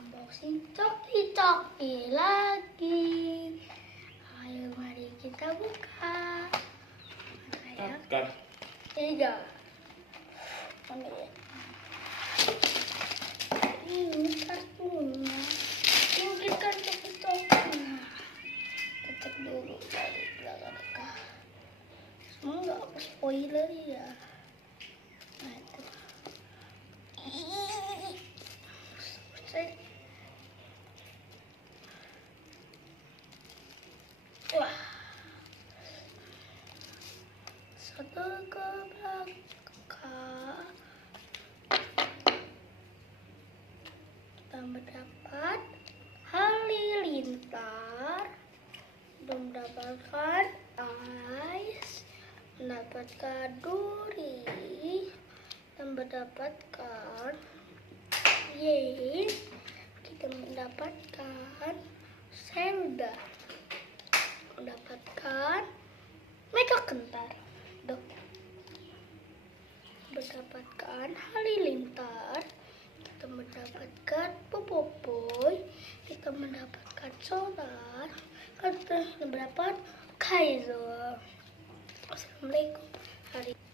unboxing coki-coki lagi. Ayo mari kita buka. Angkat. Tiga. Ini kartunya. Ini kan coki-cokinya. Tetap dulu dari belakang. Semoga aku spoiler ya. Nah itu. Wah. Satu ke belakang. Kita mendapat halilintar, mendapatkan ice, mendapatkan duri, dan mendapatkan kita mendapatkan Zelda, mendapatkan Mega Kentar, mendapatkan halilintar, kita mendapatkan Popopoy, kita mendapatkan solar, kita mendapat Kaizo.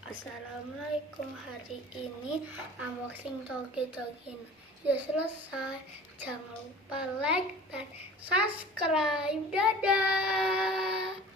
Assalamualaikum, hari ini unboxing coki-coki sudah selesai. Jangan lupa like dan subscribe. Dadah.